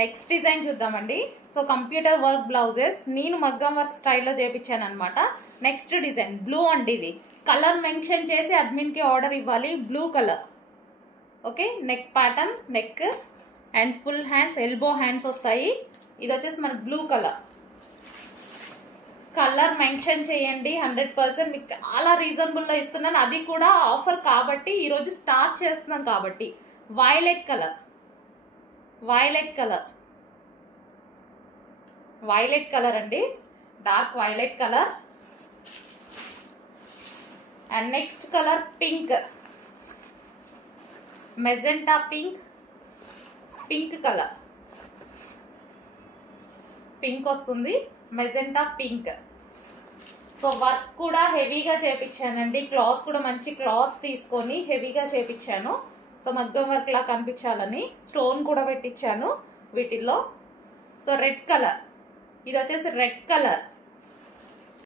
Next design చూద్దామండి. So computer work blouses నేను మగ్గం వర్క్ స్టైల్లో చేపించాను అనమాట. నెక్స్ట్ డిజైన్ బ్లూ అండి. ఇది కలర్ మెన్షన్ చేసి అడ్మిన్కి ఆర్డర్ ఇవ్వాలి. Blue colour. Okay, neck pattern, neck and full hands, elbow hands వస్తాయి. ఇది వచ్చేసి మనకు బ్లూ కలర్. కలర్ మెన్షన్ చేయండి. 100% మీకు చాలా రీజనబుల్లో ఇస్తున్నాను. అది కూడా ఆఫర్ కాబట్టి, ఈరోజు స్టార్ట్ చేస్తున్నాం కాబట్టి. Violet colour, violet colour, violet colour అండి. Dark violet colour. And next colour pink, magenta pink, pink colour. Pink వస్తుంది, మెజెంటా పింక్. సో వర్క్ కూడా హెవీగా చేపించానండి. క్లాత్ కూడా మంచి క్లాత్ తీసుకొని హెవీగా చేపించాను. సో మగ్గం వర్క్ లా కనిపించాలని స్టోన్ కూడా పెట్టించాను వీటిల్లో. సో రెడ్ కలర్, ఇది వచ్చేసి రెడ్ కలర్.